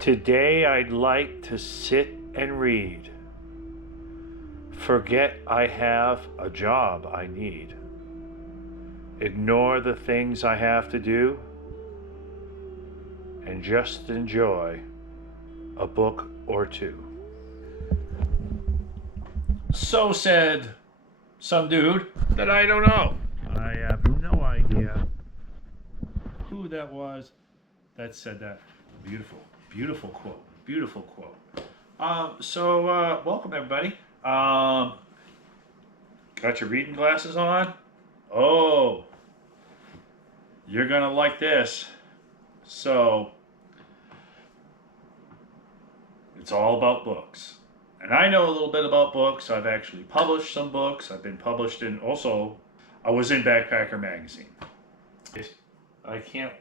Today I'd like to sit and read. Forget I have a job I need. Ignore the things I have to do and just enjoy a book or two. So said some dude that I don't know. I have no idea who that was that said that. Beautiful, beautiful quote. Beautiful quote. Welcome everybody. Got your reading glasses on? Oh, you're gonna like this. So, it's all about books. And I know a little bit about books. I've actually published some books. I've been published in, also, I was in Backpacker Magazine. I can't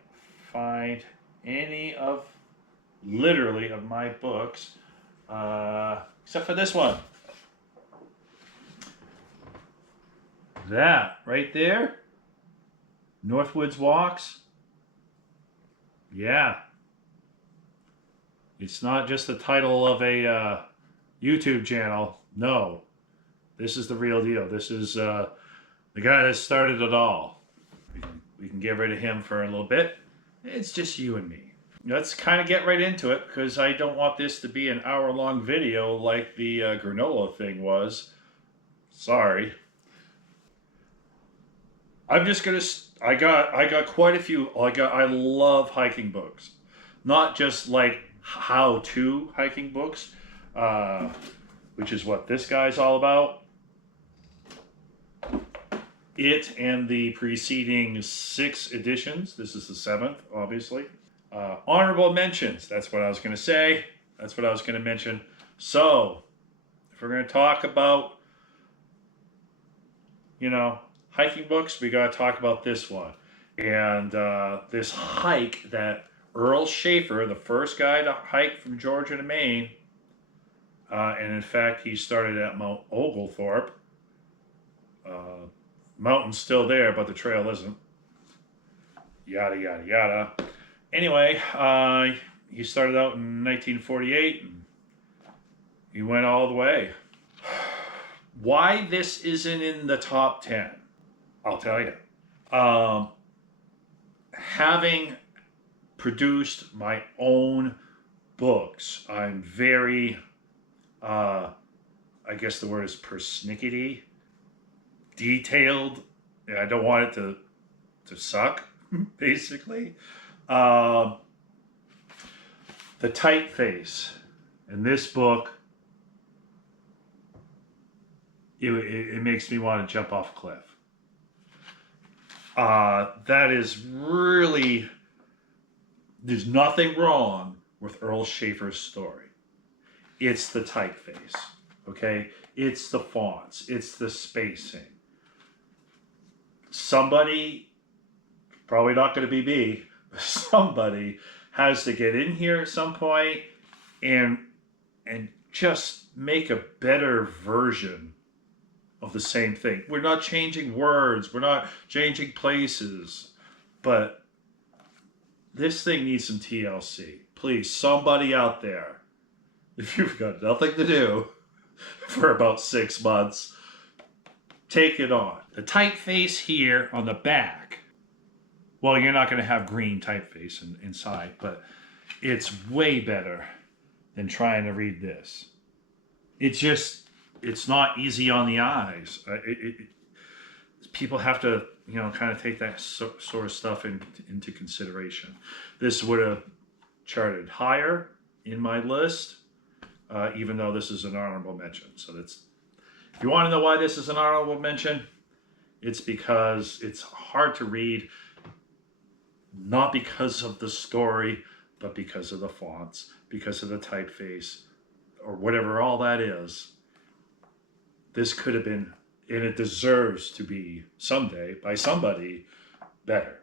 find any of, literally, of my books, except for this one. That, right there, Northwoods Walks. Yeah. It's not just the title of a YouTube channel. No. This is the real deal. This is the guy that started it all. We can get rid of him for a little bit. It's just you and me. Let's kind of get right into it because I don't want this to be an hour-long video like the granola thing was. Sorry. I'm just gonna. I got quite a few. I love hiking books, not just like how-to hiking books, which is what this guy's all about. It and the preceding 6 editions. This is the 7th, obviously. Honorable mentions. That's what I was gonna say. That's what I was gonna mention. So, if we're gonna talk about, hiking books, we got to talk about this one. And this hike that Earl Schaefer, the first guy to hike from Georgia to Maine, and in fact, he started at Mount Oglethorpe. Mountain's still there, but the trail isn't. Yada, yada, yada. Anyway, he started out in 1948, and he went all the way. Why this isn't in the top 10? I'll tell you. Having produced my own books, I'm very, I guess the word is persnickety, detailed. I don't want it to suck, basically. The typeface in this book, it makes me want to jump off a cliff. That is really, there's nothing wrong with Earl Schaefer's story. It's the typeface, okay? It's the fonts. It's the spacing. Somebody, probably not going to be me, but somebody has to get in here at some point and just make a better version of the same thing. We're not changing words. We're not changing places. But this thing needs some TLC. Please, somebody out there, if you've got nothing to do for about 6 months, take it on. The typeface here on the back, well, you're not going to have green typeface inside, but it's way better than trying to read this. It's not easy on the eyes. People have to, kind of take that sort of stuff into consideration. This would have charted higher in my list, even though this is an honorable mention. So if you want to know why this is an honorable mention, it's because it's hard to read, not because of the story, but because of the fonts, because of the typeface, or whatever all that is. This could have been, and it deserves to be someday, by somebody, better.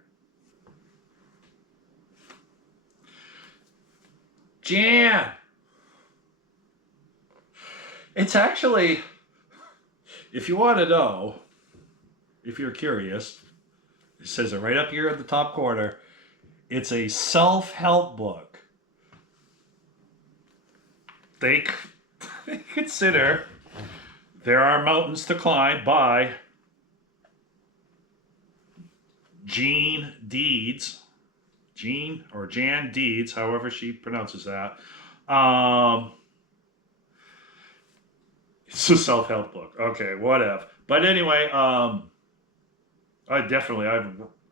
Jan! It's actually, if you want to know, if you're curious, it says it right up here at the top corner. It's a self-help book. they consider There Are Mountains to Climb by Jan Deeds, however she pronounces that. It's a self-help book. Okay, whatever. But anyway, I've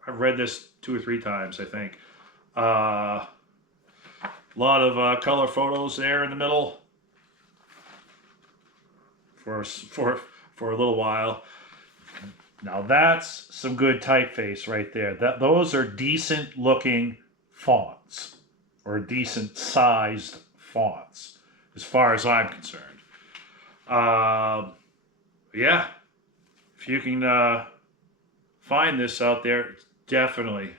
read this 2 or 3 times, I think. A lot of color photos there in the middle for a little while. Now that's some good typeface right there. Those are decent looking fonts, or decent sized fonts, as far as I'm concerned. Yeah, if you can find this out there, definitely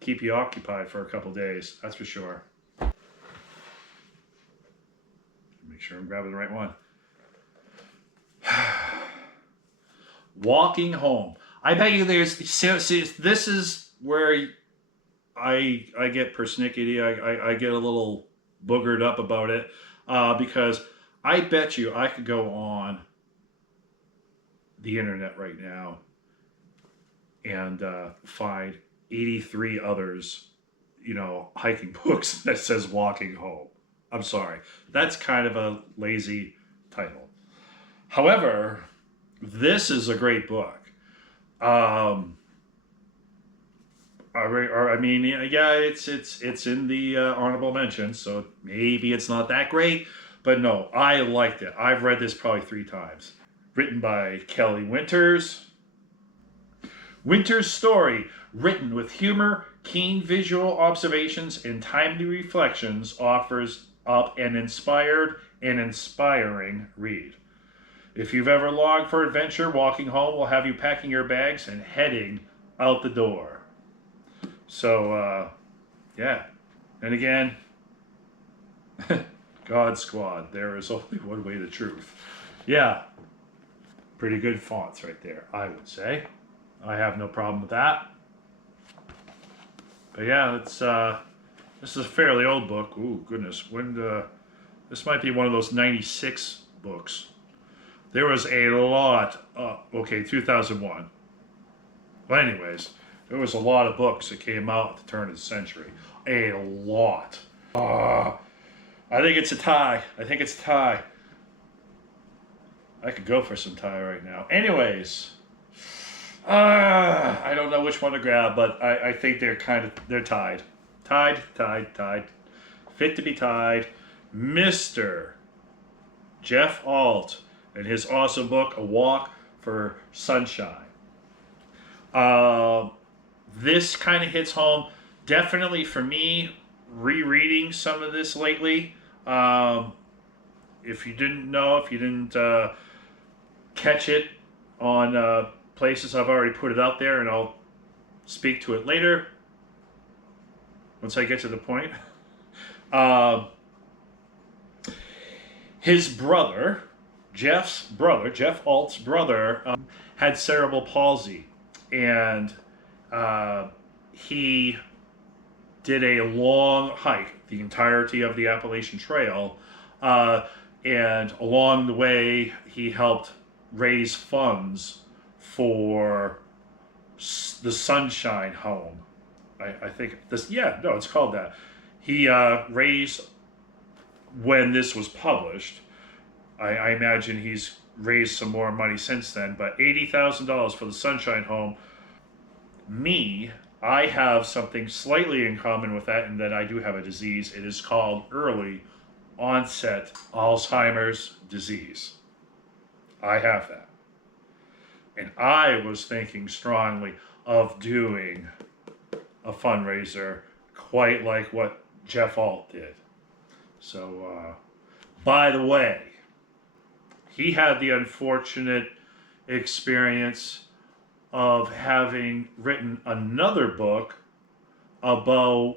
keep you occupied for a couple days. That's for sure. Make sure I'm grabbing the right one. Walking home. I bet you this is where I get persnickety. I get a little boogered up about it because I bet you I could go on the internet right now and find 83 others, hiking books that says walking home. I'm sorry. That's kind of a lazy title. However, this is a great book. I mean, yeah, it's in the honorable mentions, so maybe it's not that great, but no, I liked it. I've read this probably 3 times. Written by Kelly Winters. Winters' story, written with humor, keen visual observations, and timely reflections, offers up an inspired and inspiring read. If you've ever longed for adventure, walking home will have you packing your bags and heading out the door. So, yeah. And again, God Squad, there is only one way to truth. Yeah. Pretty good fonts right there, I would say. I have no problem with that. But yeah, this is a fairly old book. Ooh, goodness. This might be one of those 96 books. There was a lot, 2001. Well, anyways, there was a lot of books that came out at the turn of the century. A lot. I think it's a tie. I could go for some tie right now. Anyways, I don't know which one to grab, but I think they're tied. Tied. Fit to be tied. Mr. Jeff Alt and his awesome book, A Walk for Sunshine. This kind of hits home, definitely for me, rereading some of this lately. If you didn't catch it on places, I've already put it out there, and I'll speak to it later once I get to the point. His brother, Jeff Alt's brother, had cerebral palsy, and he did a long hike, the entirety of the Appalachian Trail, and along the way he helped raise funds for the Sunshine Home. I think this, it's called that. He raised, when this was published, I imagine he's raised some more money since then, but $80,000 for the Sunshine Home. I have something slightly in common with that, in that I do have a disease. It is called early onset Alzheimer's disease. I have that. And I was thinking strongly of doing a fundraiser quite like what Jeff Alt did. So, by the way, he had the unfortunate experience of having written another book about,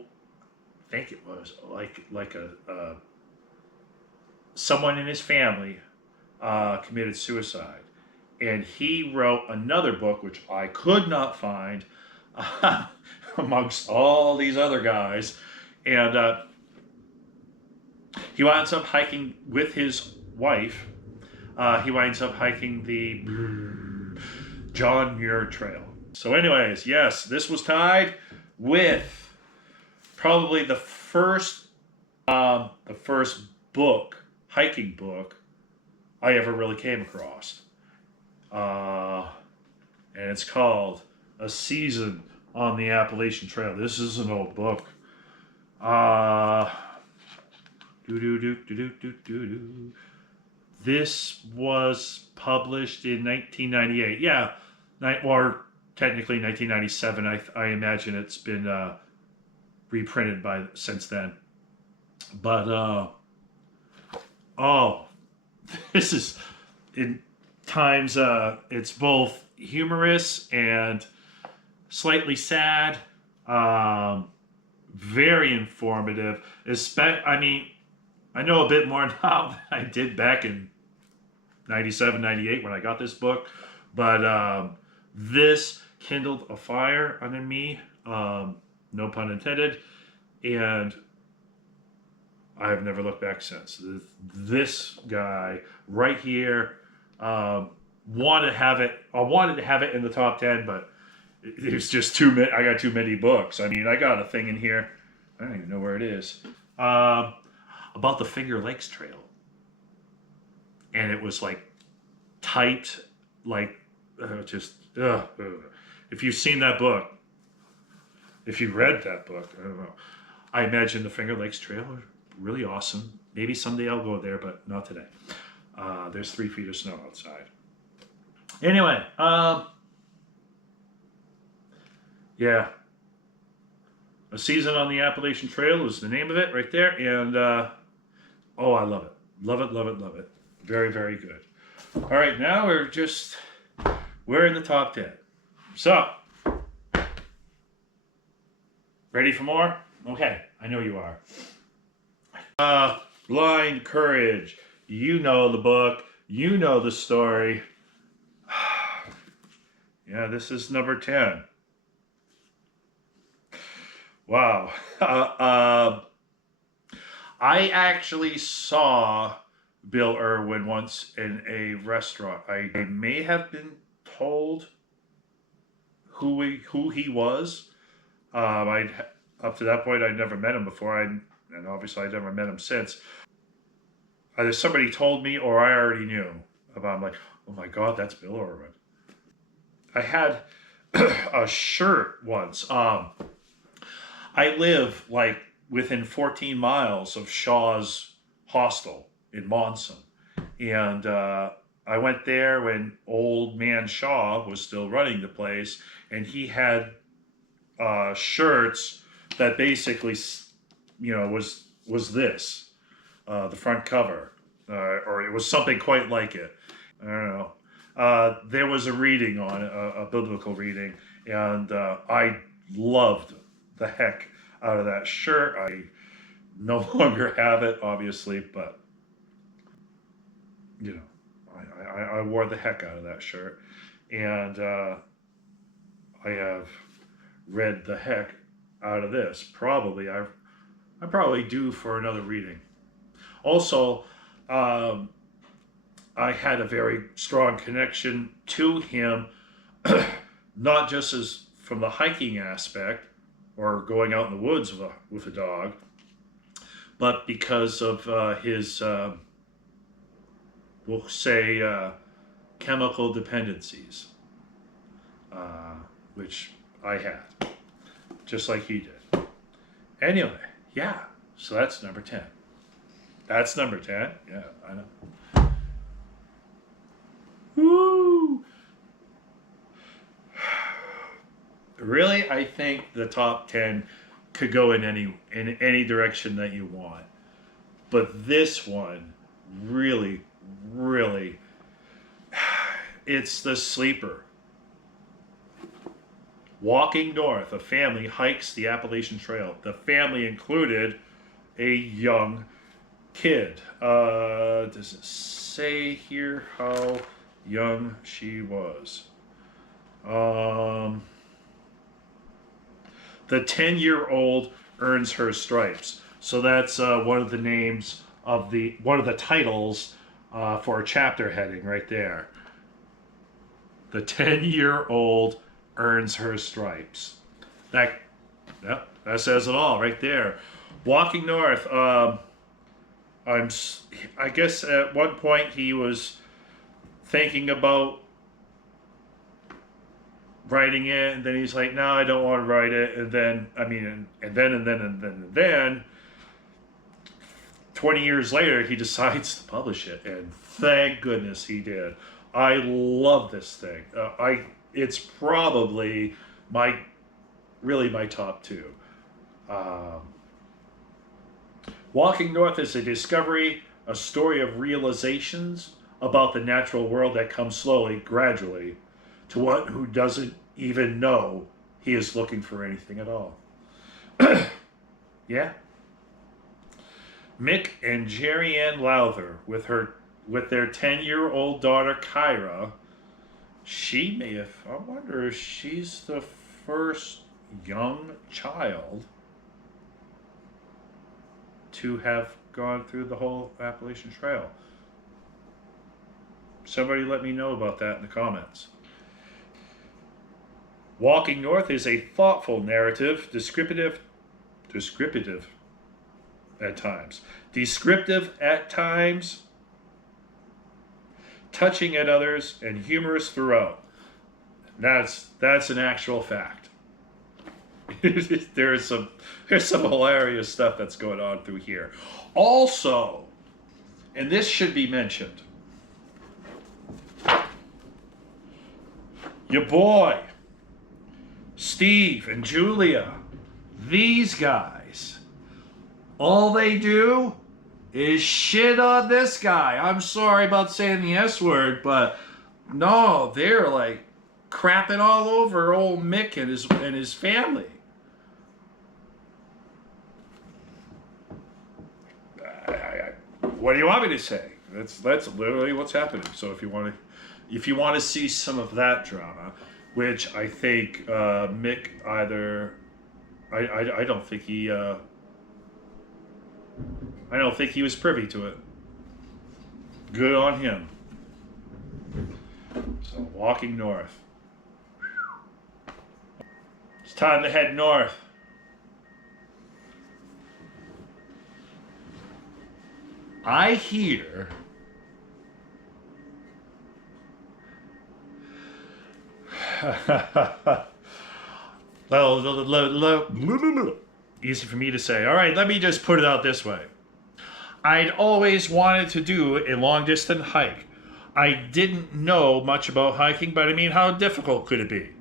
I think it was like a someone in his family committed suicide, and he wrote another book which I could not find amongst all these other guys, And he winds up hiking with his wife. He winds up hiking the John Muir Trail. So anyways, yes, this was tied with probably the first book, hiking book, I ever really came across. And it's called A Season on the Appalachian Trail. This is an old book. This was published in 1998. Yeah, or technically 1997. I imagine it's been reprinted since then. But this is in times. It's both humorous and slightly sad. Very informative. I know a bit more now than I did back in 97, 98 when I got this book. But this kindled a fire under me, no pun intended, and I have never looked back since. This guy right here wanted to have it. I wanted to have it in the top 10, but it was just too many. I got too many books. I got a thing in here. I don't even know where it is. About the Finger Lakes Trail. And it was like typed, like if you've seen that book, if you read that book, I don't know. I imagine the Finger Lakes Trail are really awesome. Maybe someday I'll go there, but not today. There's 3 feet of snow outside. Anyway, yeah. A Season on the Appalachian Trail is the name of it right there. And, I love it. Love it, love it, love it. Very, very good. All right, now we're in the top 10. So, ready for more? Okay, I know you are. Blind Courage. You know the book. You know the story. Yeah, this is number 10. Wow. I actually saw Bill Irwin once in a restaurant. I may have been told who he was. Up to that point, I'd never met him before, and obviously I'd never met him since. Either somebody told me or I already knew about him. Like, oh my God, that's Bill Irwin. I had a shirt once. I live like within 14 miles of Shaw's Hostel in Monson. And I went there when old man Shaw was still running the place, and he had shirts that basically, was this, the front cover, or it was something quite like it. I don't know. There was a reading on it, a biblical reading, and I loved the heck out of that shirt. I no longer have it, obviously, but I wore the heck out of that shirt, and I have read the heck out of this. Probably I'm probably due for another reading. Also, I had a very strong connection to him, not just as from the hiking aspect or going out in the woods with a dog, but because of his, we'll say, chemical dependencies, which I had, just like he did. Anyway, yeah, so that's number 10. That's number 10? Yeah, I know. Woo! Really, I think the top 10 could go in any direction that you want. But this one, really, really, it's the sleeper. Walking north, a family hikes the Appalachian Trail. The family included a young kid. Does it say here how young she was? The 10-year-old earns her stripes. So that's one of the names of one of the titles for a chapter heading right there. The 10-year-old earns her stripes. That says it all right there. Walking north. I guess at one point he was thinking about writing it, and then he's like, no, I don't want to write it. And then 20 years later, he decides to publish it, and thank goodness he did. I love this thing. It's probably my top two. Walking North is a discovery, a story of realizations about the natural world that comes slowly, gradually, to one who doesn't even know he is looking for anything at all. Yeah. Mick and Jerry Ann Lowther with their 10-year-old daughter Kyra. I wonder if she's the first young child to have gone through the whole Appalachian Trail. Somebody let me know about that in the comments. Walking North is a thoughtful narrative, descriptive at times, touching at others, and humorous throughout. That's an actual fact. There's some hilarious stuff that's going on through here. Also, and this should be mentioned, your boy Steve and Julia, these guys, all they do is shit on this guy. I'm sorry about saying the S word, but no, they're like crapping all over old Mick and his family. What do you want me to say? That's literally what's happening. So if you want to see some of that drama, which I think Mick either I don't think he was privy to it. Good on him. So walking north. It's time to head north. I hear easy for me to say. All right, let me just put it out this way. I'd always wanted to do a long distance hike. I didn't know much about hiking, but I mean, how difficult could it be?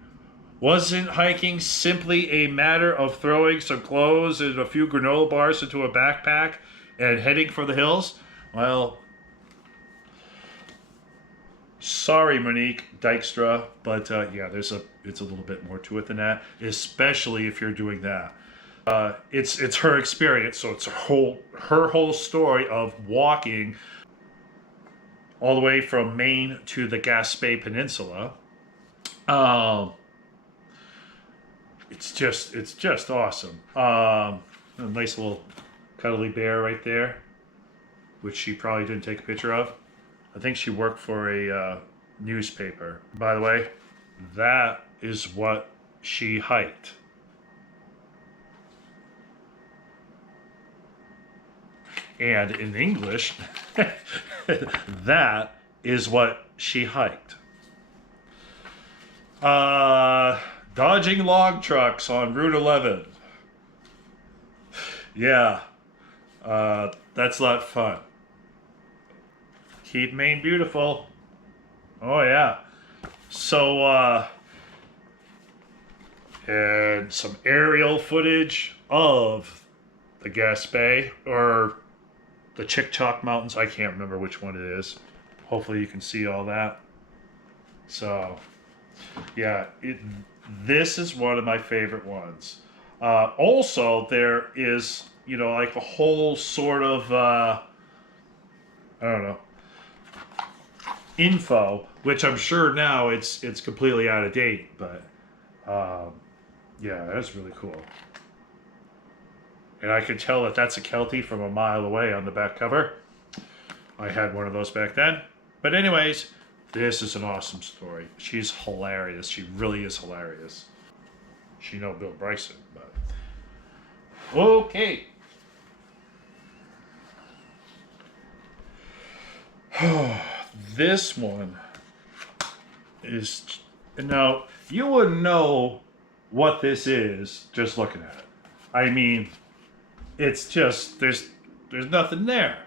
Wasn't hiking simply a matter of throwing some clothes and a few granola bars into a backpack and heading for the hills? Well, sorry, Monique Dykstra, but yeah, it's a little bit more to it than that, especially if you're doing that. It's her experience, so it's her whole story of walking all the way from Maine to the Gaspé Peninsula. It's just awesome. A nice little cuddly bear right there, which she probably didn't take a picture of. I think she worked for a newspaper. By the way, that is what she hiked. And in English, that is what she hiked. Dodging log trucks on Route 11. Yeah, that's a lot of fun. Keep Maine beautiful. Oh yeah. So, and some aerial footage of the Gaspé, or the Chick-Chock Mountains. I can't remember which one it is. Hopefully you can see all that. So, yeah, this is one of my favorite ones. Also, there is, like a whole sort of, I don't know, info, which I'm sure now it's completely out of date, but yeah, that's really cool. And I can tell that that's a Keltie from a mile away on the back cover. I had one of those back then. But anyways, this is an awesome story. She's hilarious. She really is hilarious. She know Bill Bryson, but... Okay. This one is... Now, you wouldn't know what this is just looking at it. I mean, it's just... There's nothing there.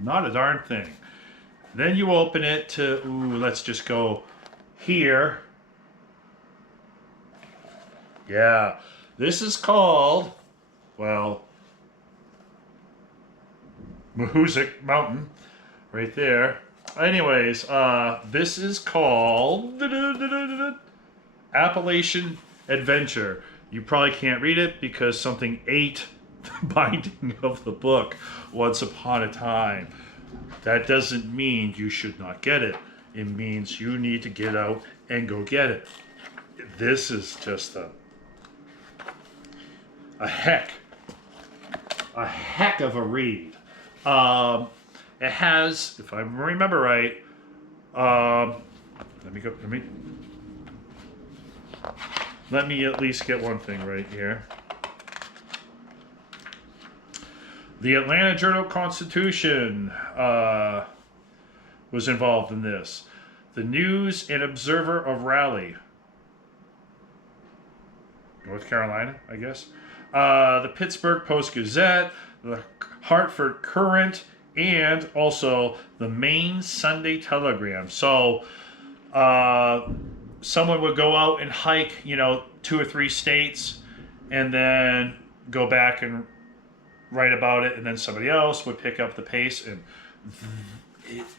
Not a darn thing. Then you open it to... Ooh, let's just go here. Yeah. This is called... Well... Musings Mountain. Right there. Anyways, this is called... Appalachian Adventure. You probably can't read it because something ate the binding of the book once upon a time. That doesn't mean you should not get it. It means you need to get out and go get it. This is just a heck of a read. It has, if I remember right, let me at least get one thing right here. The Atlanta Journal-Constitution was involved in this. The News and Observer of Raleigh, North Carolina, I guess. The Pittsburgh Post-Gazette, the Hartford Courant, and also the Maine Sunday Telegram. So someone would go out and hike, 2 or 3 states, and then go back and write about it, and then somebody else would pick up the pace. And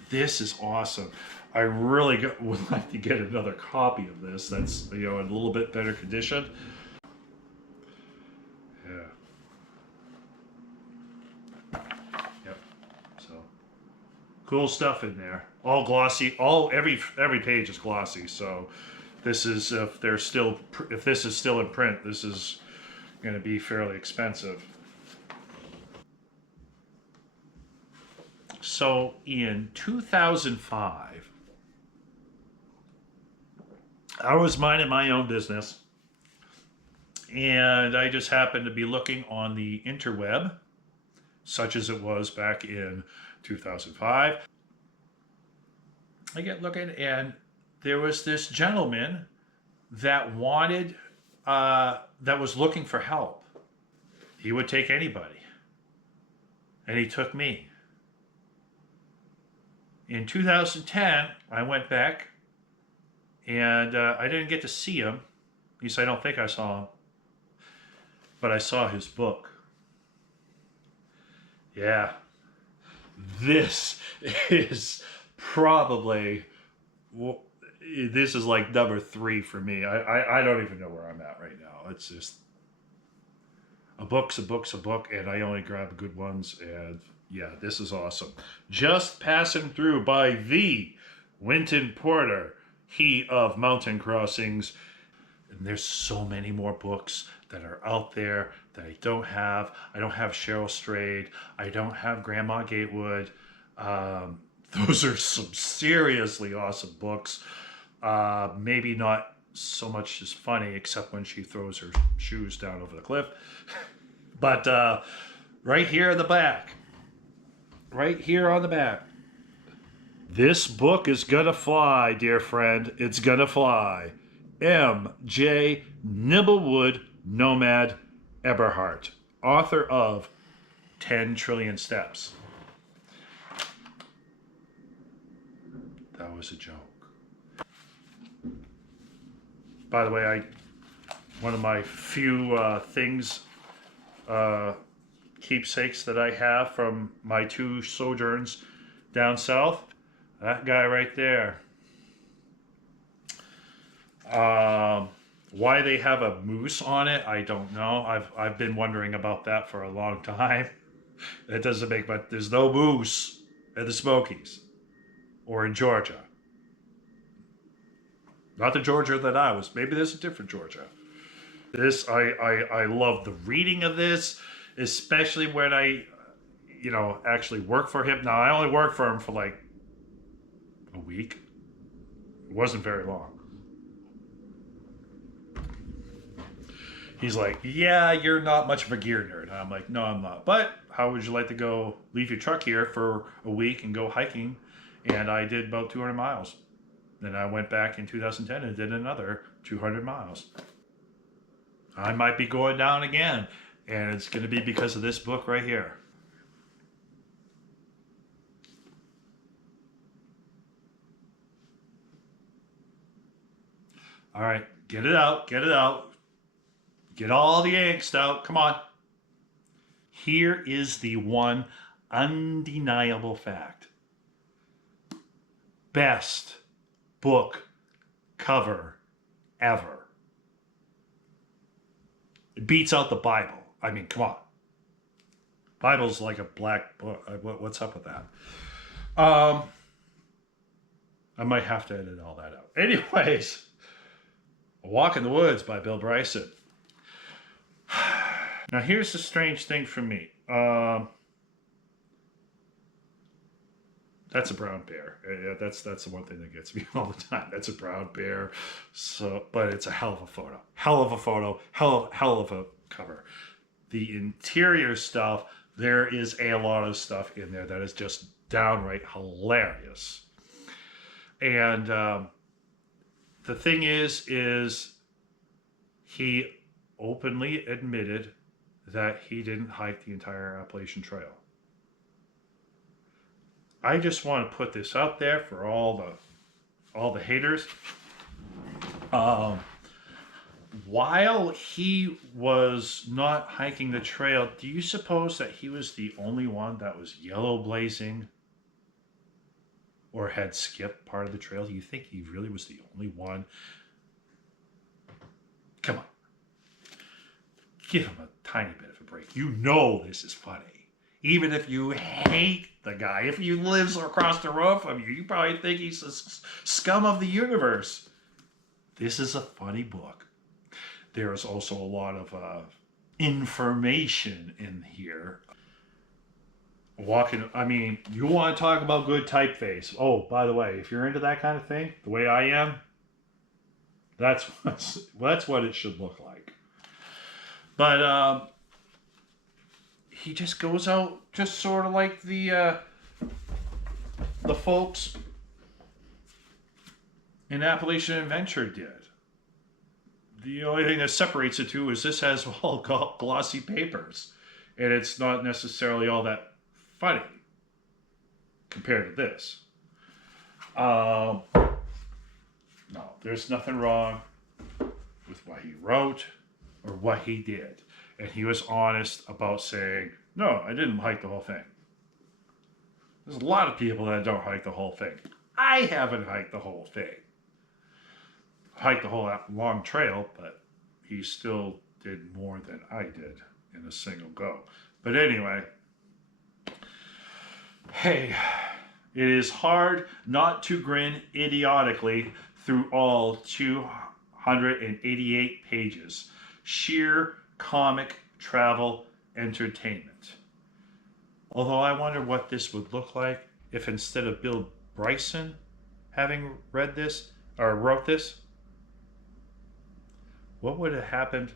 this is awesome. I really would like to get another copy of this that's in a little bit better condition. Yeah. Yep. So cool stuff in there. All glossy. Every page is glossy. So this is if this is still in print, this is going to be fairly expensive. So in 2005, I was minding my own business, and I just happened to be looking on the interweb, such as it was back in 2005. I get looking, and there was this gentleman that that was looking for help. He would take anybody, and he took me. In 2010, I went back, and I didn't get to see him. At least I don't think I saw him. But I saw his book. Yeah. This is probably... This is like number 3 for me. I don't even know where I'm at right now. It's just... A book's a book, and I only grab good ones, and... Yeah, this is awesome. Just passing through by the Winton Porter, he of mountain crossings. And there's so many more books that are out there that I don't have. I don't have Cheryl Strayed. I don't have Grandma Gatewood. Those are some seriously awesome books. Maybe not so much as funny, except when she throws her shoes down over the cliff. But right here in the back. Right here on the back. This book is gonna fly, dear friend. It's gonna fly. M.J. Nibblewood Nomad Eberhardt, author of 10 Trillion Steps. That was a joke. By the way, one of my few keepsakes that I have from my 2 sojourns down south. That guy right there. Why they have a moose on it, I don't know. I've been wondering about that for a long time. It doesn't make, but there's no moose in the Smokies or in Georgia. Not the Georgia that I was. Maybe there's a different Georgia. This, I love the reading of this, especially when I, actually work for him. Now, I only worked for him for like a week. It wasn't very long. He's like, yeah, you're not much of a gear nerd. I'm like, no, I'm not. But how would you like to go leave your truck here for a week and go hiking? And I did about 200 miles. Then I went back in 2010 and did another 200 miles. I might be going down again. And it's going to be because of this book right here. All right, get it out, get it out. Get all the angst out. Come on. Here is the one undeniable fact. Best book cover ever. It beats out the Bible. I mean, come on. Bible's like a black book. What's up with that? I might have to edit all that out. Anyways, A Walk in the Woods by Bill Bryson. Now, here's the strange thing for me. That's a brown bear. Yeah, that's the one thing that gets me all the time. That's a brown bear. So, but it's a hell of a photo. Hell of a photo. Hell of a cover. The interior stuff, there is a lot of stuff in there that is just downright hilarious. And the thing is he openly admitted that he didn't hike the entire Appalachian Trail. I just want to put this out there for all the haters. While he was not hiking the trail, do you suppose that he was the only one that was yellow blazing or had skipped part of the trail? Do you think he really was the only one? Come on. Give him a tiny bit of a break. You know this is funny. Even if you hate the guy, if he lives across the road from you, you probably think he's the scum of the universe. This is a funny book. There is also a lot of information in here. You want to talk about good typeface. Oh, by the way, if you're into that kind of thing, the way I am, that's what it should look like. But he just goes out just sort of like the folks in Appalachian Adventure did. The only thing that separates the two is this has all glossy papers, and it's not necessarily all that funny compared to this. No, there's nothing wrong with what he wrote or what he did. And he was honest about saying, no, I didn't hike the whole thing. There's a lot of people that don't hike the whole thing. I haven't hiked the whole thing. I hiked the whole long trail, but he still did more than I did in a single go. But anyway, hey, it is hard not to grin idiotically through all 288 pages. Sheer comic travel entertainment. Although I wonder what this would look like if instead of Bill Bryson having read this or wrote this, what would have happened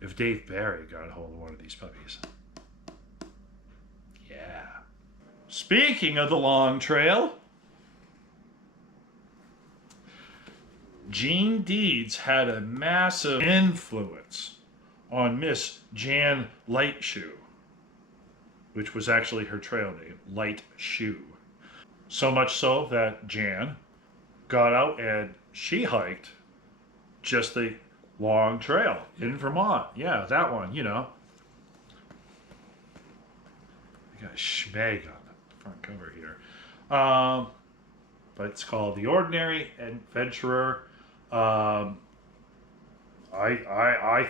if Dave Barry got a hold of one of these puppies? Yeah. Speaking of the long trail, Gene Deeds had a massive influence on Miss Jan Lightshoe, which was actually her trail name, Lightshoe. So much so that Jan got out and she hiked just the long trail in Vermont. Yeah, that one, you know. I got a schmeg on the front cover here. But it's called The Ordinary Adventurer. I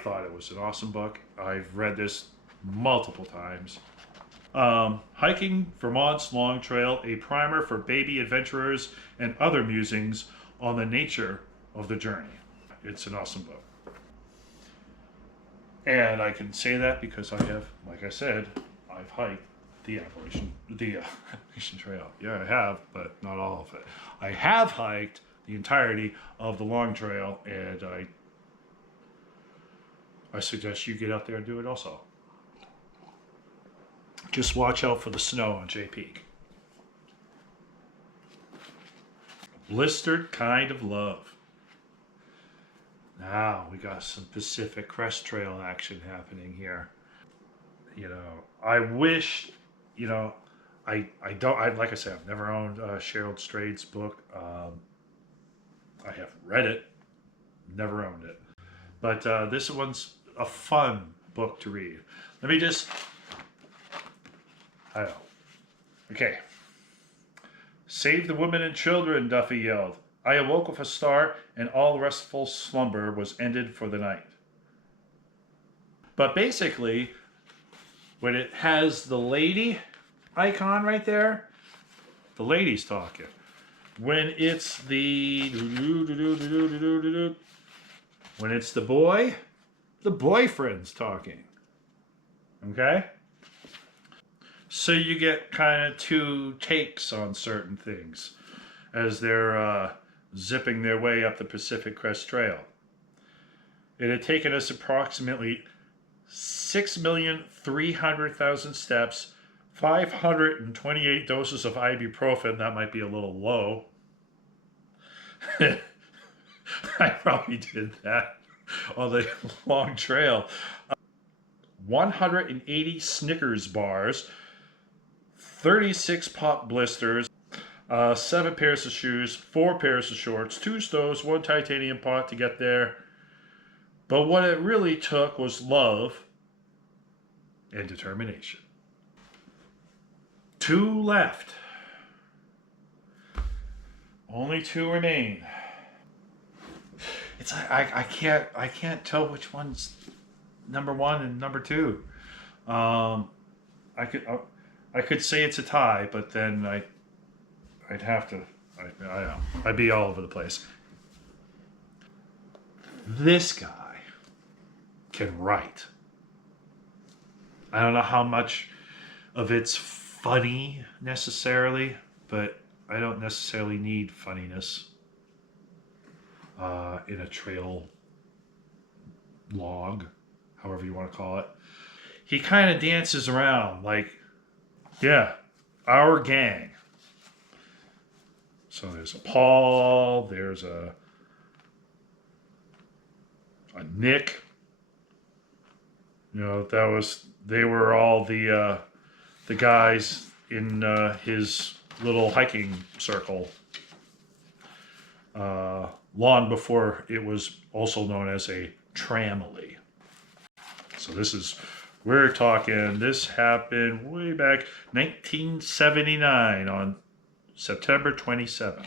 thought it was an awesome book. I've read this multiple times. Hiking Vermont's Long Trail, a primer for baby adventurers and other musings on the nature of the journey. It's an awesome book. And I can say that because I have, like I said, I've hiked the Appalachian Trail. Yeah, I have, but not all of it. I have hiked the entirety of the Long Trail, and I suggest you get out there and do it also. Just watch out for the snow on J Peak. Blistered kind of love. Now we got some Pacific Crest Trail action happening here. You know, I wish, you know, I like I said, I've never owned Cheryl Strayed's book. I have read it, never owned it. But this one's a fun book to read. Let me just, I don't know. Okay. Save the women and children, Duffy yelled. I awoke with a start, and all restful slumber was ended for the night. But basically, when it has the lady icon right there, the lady's talking. When it's the boy, the boyfriend's talking. Okay? So you get kind of two takes on certain things as they're zipping their way up the Pacific Crest Trail. It had taken us approximately 6,300,000 steps, 528 doses of ibuprofen. That might be a little low. I probably did that on the long trail. 180 Snickers bars, 36 pop blisters, 7 pairs of shoes, 4 pairs of shorts, 2 stoves, 1 titanium pot to get there. But what it really took was love and determination. 2 left. Only 2 remain. It's I can't tell which one's number 1 and number 2. I could say it's a tie, but then I'd have to. I don't know. I'd be all over the place. This guy can write. I don't know how much of it's funny necessarily, but I don't necessarily need funniness in a trail log, however you want to call it. He kind of dances around like, yeah, our gang. So there's a Paul, there's a Nick. You know, they were all the guys in his little hiking circle long before it was also known as a tramily. So we're talking, this happened way back 1979 on September 27.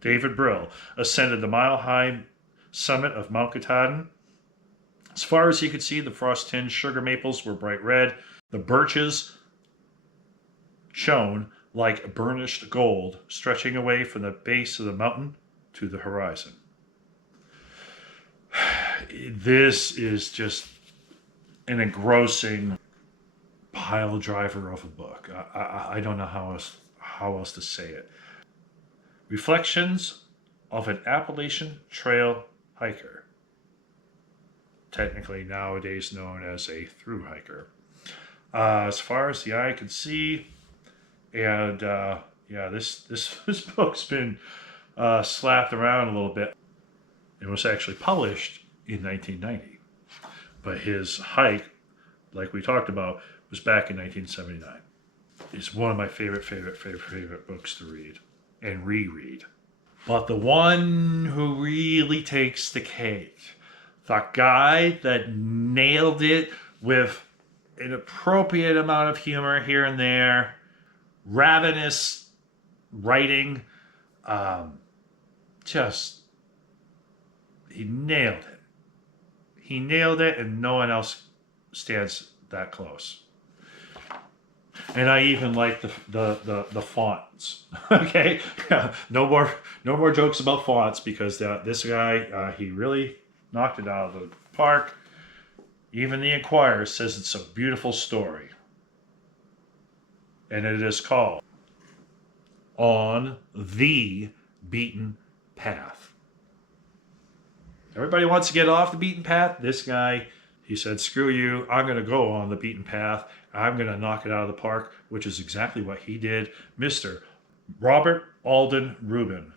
David Brill ascended the mile-high summit of Mount Katahdin. As far as he could see, the frost-tinged sugar maples were bright red. The birches shone like burnished gold, stretching away from the base of the mountain to the horizon. This is just an engrossing pile driver of a book. I don't know how else to say it. Reflections of an Appalachian Trail hiker, technically nowadays known as a thru-hiker. As far as the eye can see, and this book's been slapped around a little bit. It was actually published in 1990, but his hike, like we talked about, was back in 1979. It's one of my favorite books to read and reread. But the one who really takes the cake, the guy that nailed it with an appropriate amount of humor here and there, ravenous writing, he nailed it. He nailed it, and no one else stands that close. And I even like the fonts. Okay, no more jokes about fonts, because this guy he really knocked it out of the park. Even the Inquirer says it's a beautiful story. And it is called On the Beaten Path. Everybody wants to get off the beaten path. This guy, he said, screw you. I'm going to go on the beaten path. I'm going to knock it out of the park, which is exactly what he did. Mr. Robert Alden Rubin.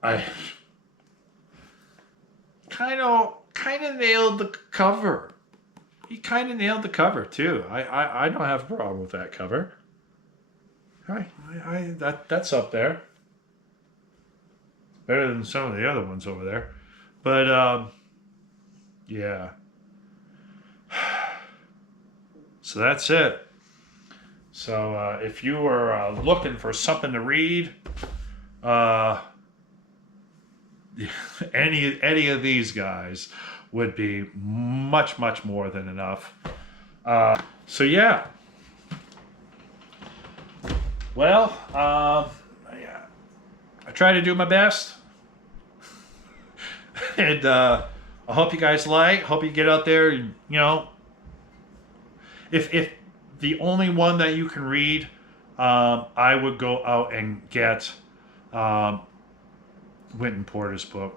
I kind of nailed the cover. He kind of nailed the cover too. I don't have a problem with that cover. That's up there. Better than some of the other ones over there. But yeah. So that's it. So if you were looking for something to read, any of these guys would be much more than enough. So yeah. Well, yeah, I try to do my best, and I hope you guys like. Hope you get out there. And, you know, if the only one that you can read, I would go out and get Winton Porter's book.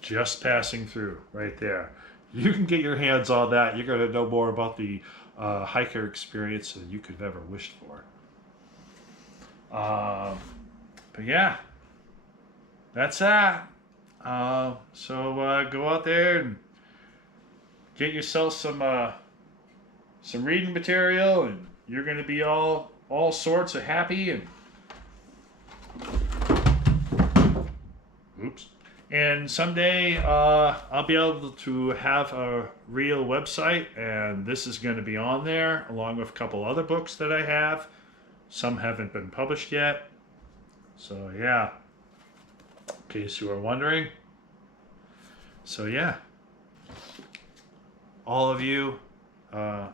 Just Passing Through, right there. You can get your hands on that. You're going to know more about the hiker experience than you could have ever wished for. But yeah, that's that. So go out there and get yourself some reading material, and you're going to be all sorts of happy. And oops. And someday I'll be able to have a real website, and this is going to be on there along with a couple other books that I have. Some haven't been published yet. So yeah, in case you were wondering. So yeah, all of you have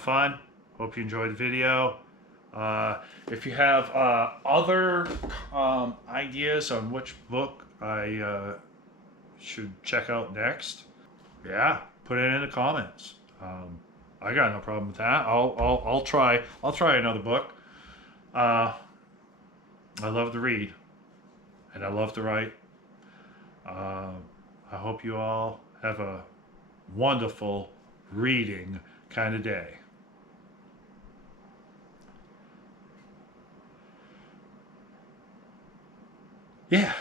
fun. Hope you enjoyed the video. If you have other ideas on which book I should check out next, yeah, put it in the comments. I got no problem with that. I'll try another book. I love to read, and I love to write. I hope you all have a wonderful reading kind of day. Yeah.